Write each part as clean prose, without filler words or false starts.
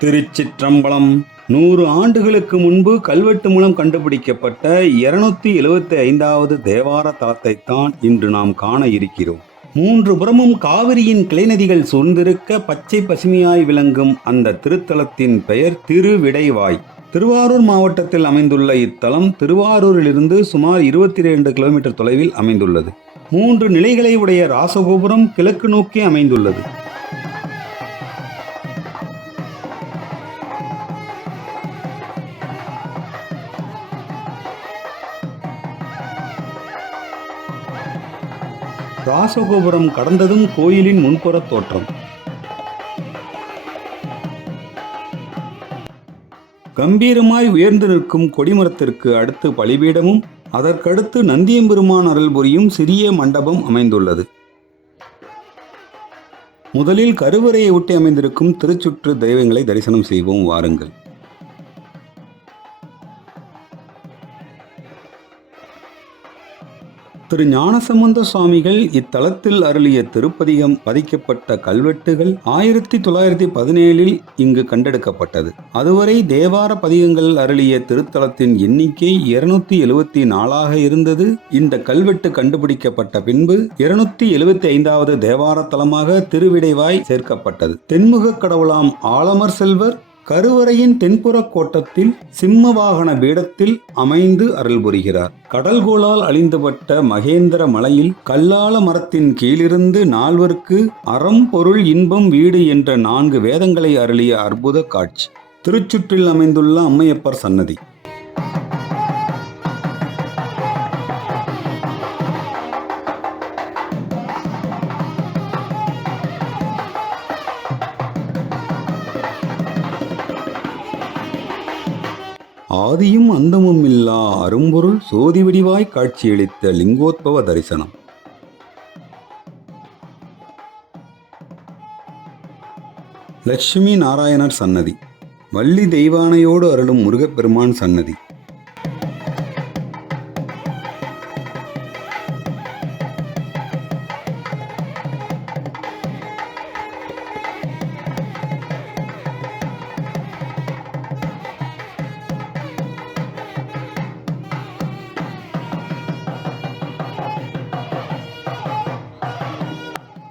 திருச்சிற்றம்பலம். 100 ஆண்டுகளுக்கு முன்பு கல்வெட்டு மூலம் கண்டுபிடிக்கப்பட்ட 275வது தேவார தலத்தைத்தான் இன்று நாம் காண இருக்கிறோம். 3 புறமும் காவிரியின் கிளைநதிகள் சூழ்ந்திருக்க பச்சை பசுமையாய் விளங்கும் அந்த திருத்தலத்தின் பெயர் திருவிடைவாய். திருவாரூர் மாவட்டத்தில் அமைந்துள்ள இத்தலம் திருவாரூரிலிருந்து சுமார் 22 கிலோமீட்டர் தொலைவில் அமைந்துள்ளது. 3 நிலைகளை உடைய ராசகோபுரம் கிழக்கு நோக்கி அமைந்துள்ளது. ராசகோபுரம் கடந்ததும் கோயிலின் முன்புற தோற்றம். கம்பீரமாய் உயர்ந்து நிற்கும் கொடிமரத்திற்கு அடுத்து பலிபீடமும் அதற்கடுத்து நந்தியம்பெருமான் அருள் புரியும் சிறிய மண்டபம் அமைந்துள்ளது. முதலில் கருவறையை ஒட்டி அமைந்திருக்கும் திருச்சுற்று தெய்வங்களை தரிசனம் செய்வோம் வாருங்கள். திரு ஞானசம்பந்த சுவாமிகள் இத்தலத்தில் அருளிய திருப்பதிகம் பதிக்கப்பட்ட கல்வெட்டுகள் 1917 இங்கு கண்டெடுக்கப்பட்டது. அதுவரை தேவார பதிகங்கள் அருளிய திருத்தலத்தின் எண்ணிக்கை 274 இருந்தது. இந்த கல்வெட்டு கண்டுபிடிக்கப்பட்ட பின்பு 275வது தேவார தலமாக திருவிடைவாய் சேர்க்கப்பட்டது. தென்முக கடவுளாம் ஆலமர் செல்வர் கருவறையின் தென்புற கோட்டத்தில் சிம்ம வாகன பீடத்தில் அமைந்து அருள் புரிகிறார். கடல்கோளால் அழிந்துபட்ட மகேந்திர மலையில் கல்லால மரத்தின் கீழிருந்து 4 அறம் பொருள் இன்பம் வீடு என்ற 4 வேதங்களை அருளிய அற்புத காட்சி. திருச்சுற்றில் அமைந்துள்ள அம்மையப்பர் சன்னதி. ஆதியும் அந்தமும் இல்லா அரும்பொருள் சோதிவடிவாய் காட்சியளித்த லிங்கோத்பவ தரிசனம். லட்சுமி நாராயணர் சன்னதி. வள்ளி தெய்வானையோடு அருளும் முருகப்பெருமான் சன்னதி.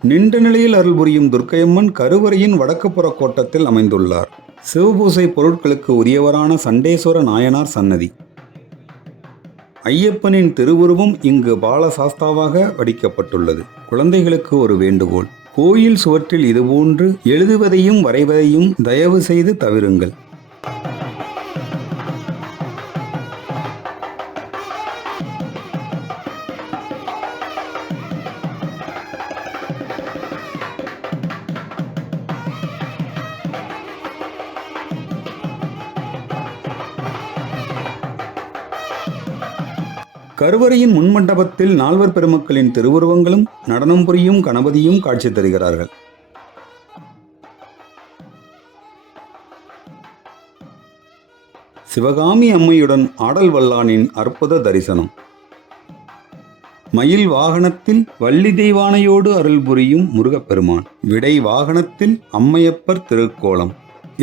நின்ற நிலையில் அருள் புரியும் துர்க்கையம்மன் கருவறையின் வடக்குப்புற கோட்டத்தில் அமைந்துள்ளார். சிவபூசை பொருட்களுக்கு உரியவரான சண்டேஸ்வர நாயனார் சன்னதி. ஐயப்பனின் திருவுருவம் இங்கு பாலசாஸ்தாவாக வடிக்கப்பட்டுள்ளது. குழந்தைகளுக்கு ஒரு வேண்டுகோள்: கோயில் சுவற்றில் இதுபோன்று எழுதுவதையும் வரைவதையும் தயவு செய்து தவிருங்கள். கருவறையின் முன்மண்டபத்தில் 4 பெருமக்களின் திருவுருவங்களும் நடனம் புரியும் கணபதியும் காட்சி தருகிறார்கள். சிவகாமி அம்மையுடன் ஆடல் வல்லானின் அற்புத தரிசனம். மயில் வாகனத்தில் வள்ளி தெய்வானையோடு அருள் புரியும் முருகப்பெருமான். விடை வாகனத்தில் அம்மையப்பர் திருக்கோலம்.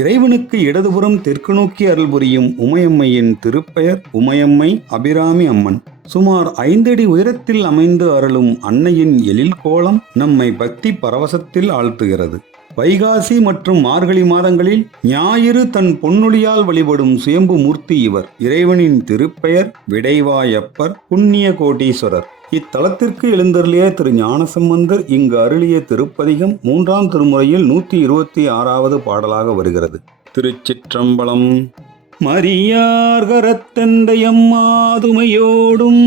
இறைவனுக்கு இடதுபுறம் தெற்கு நோக்கி அருள் புரியும் உமையம்மையின் திருப்பெயர் உமையம்மை அபிராமி அம்மன். சுமார் 5 அடி உயரத்தில் அமைந்து அருளும் அன்னையின் எழில் கோலம் நம்மை பக்தி பரவசத்தில் ஆழ்த்துகிறது. வைகாசி மற்றும் மார்கழி மாதங்களில் ஞாயிறு தன் பொன்னொழியால் வழிபடும் சுயம்பு மூர்த்தி இவர். இறைவனின் திருப்பெயர் விடைவாயப்பர் புண்ணிய கோட்டீஸ்வரர். இத்தலத்திற்கு எழுந்தருளிய திரு ஞானசம்பந்தர் இங்கு அருளிய திருப்பதிகம் 3ஆம் திருமுறையில் 126வது பாடலாக வருகிறது. திருச்சிற்றம்பலம். மரியார் கரத்தந்தையம் மாதுமையோடும்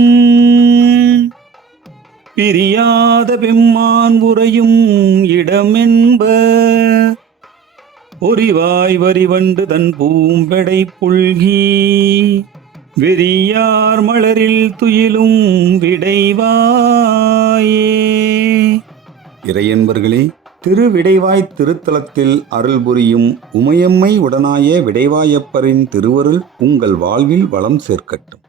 பிரியாத பெம்மான் உரையும் இடமென்ப பொறிவாய் வரிவண்டு தன் பூம்பெடை புல்கி வெறியார் மலரில் துயிலும் விடைவாயே. இறையன்பர்களே, திருவிடைவாய் திருத்தலத்தில் அருள் புரியும் உமையம்மை உடனாய விடைவாயப்பரின் திருவருள் உங்கள் வாழ்வில் வளம் சேர்க்கட்டும்.